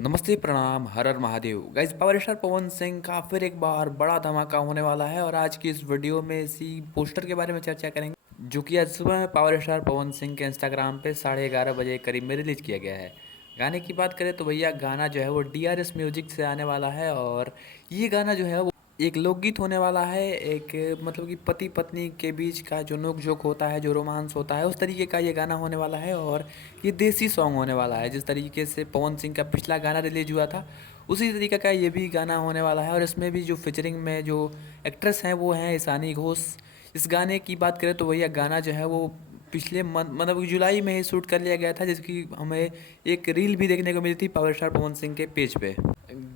नमस्ते प्रणाम हर हर Mahadev guys. Power star Pawan Singh का फिर एक बार बड़ा धमाका होने वाला है और आज की इस वीडियो में इसी पोस्टर के बारे में चर्चा करेंगे जो कि आज सुबह पावर स्टार पवन सिंह के इंस्टाग्राम पे 11:30 बजे करीब में रिलीज किया गया है। गाने की बात करें तो भैया गाना जो है वो DRS म्यूजिक से आने वाला है और ये गाना जो है वो एक लोकगीत होने वाला है। एक मतलब कि पति पत्नी के बीच का जो नोक झोंक होता है, जो रोमांस होता है, उस तरीके का ये गाना होने वाला है और ये देसी सॉन्ग होने वाला है। जिस तरीके से पवन सिंह का पिछला गाना रिलीज हुआ था उसी तरीके का ये भी गाना होने वाला है और इसमें भी जो फीचरिंग में जो एक्ट्रेस हैं वो हैं ईशानी घोष। इस गाने की बात करें तो भैया गाना जो है वो पिछले मंथ मतलब जुलाई में ही शूट कर लिया गया था, जिसकी हमें एक रील भी देखने को मिली थी पावर स्टार पवन सिंह के पेज पे।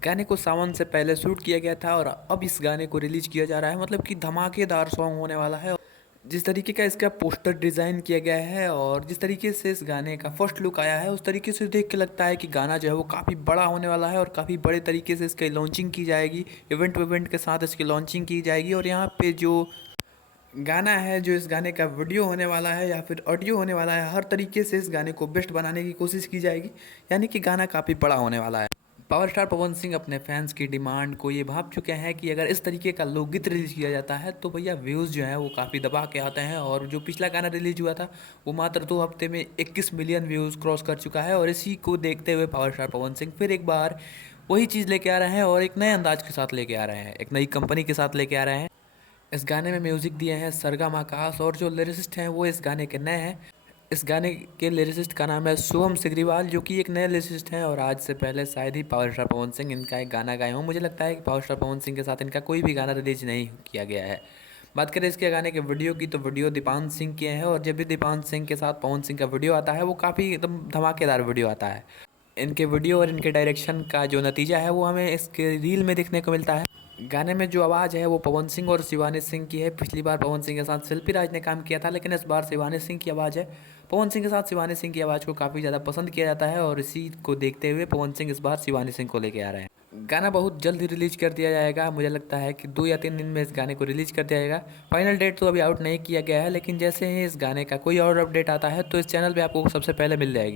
गाने को सावन से पहले शूट किया गया था और अब इस गाने को रिलीज किया जा रहा है। मतलब कि धमाकेदार सॉन्ग होने वाला है। जिस तरीके का इसका पोस्टर डिज़ाइन किया गया है और जिस तरीके से इस गाने का फर्स्ट लुक आया है उस तरीके से देख के लगता है कि गाना जो है वो काफ़ी बड़ा होने वाला है और काफ़ी बड़े तरीके से इसकी लॉन्चिंग की जाएगी। इवेंट के साथ इसकी लॉन्चिंग की जाएगी और यहाँ पे जो गाना है, जो इस गाने का वीडियो होने वाला है या फिर ऑडियो होने वाला है, हर तरीके से इस गाने को बेस्ट बनाने की कोशिश की जाएगी। यानी कि गाना काफ़ी बड़ा होने वाला है। पावर स्टार पवन सिंह अपने फैंस की डिमांड को ये भाप चुके हैं कि अगर इस तरीके का लोकगीत रिलीज किया जाता है तो भैया व्यूज़ जो है वो काफ़ी दबा के आते हैं। और जो पिछला गाना रिलीज हुआ था वो मात्र 2 हफ्ते में 21 मिलियन व्यूज़ क्रॉस कर चुका है और इसी को देखते हुए पावर स्टार पवन सिंह फिर एक बार वही चीज़ लेके आ रहे हैं और एक नए अंदाज के साथ लेके आ रहे हैं, एक नई कंपनी के साथ लेके आ रहे हैं। इस गाने में म्यूज़िक दिए हैं सरगम आकाश और जो लिरिसिस्ट हैं वो इस गाने के नए हैं। इस गाने के लिरिसिस्ट का नाम है शुभम सिग्रीवाल, जो कि एक नए लिरिसिस्ट हैं और आज से पहले शायद ही पावर स्टार पवन सिंह इनका एक गाना गाए हों। मुझे लगता है कि पावर स्टार पवन सिंह के साथ इनका कोई भी गाना रिलीज नहीं किया गया है। बात करें इसके गाने के वीडियो की तो वीडियो दीपांश सिंह के हैं और जब भी दीपांश सिंह के साथ पवन सिंह का वीडियो आता है वो काफ़ी एकदम धमाकेदार वीडियो आता है। इनके वीडियो और इनके डायरेक्शन का जो नतीजा है वो हमें इसके रील में देखने को मिलता है। गाने में जो आवाज़ है वो पवन सिंह और शिवानी सिंह की है। पिछली बार पवन सिंह के साथ शिल्पी राज ने काम किया था, लेकिन इस बार शिवानी सिंह की आवाज़ है। पवन सिंह के साथ शिवानी सिंह की आवाज़ को काफ़ी ज़्यादा पसंद किया जाता है और इसी को देखते हुए पवन सिंह इस बार शिवानी सिंह को लेके आ रहे हैं। गाना बहुत जल्द ही रिलीज कर दिया जाएगा। मुझे लगता है कि 2 या 3 दिन में इस गाने को रिलीज कर दिया जाएगा। फाइनल डेट तो अभी आउट नहीं किया गया है, लेकिन जैसे ही इस गाने का कोई और अपडेट आता है तो इस चैनल पर आपको सबसे पहले मिल जाएगी।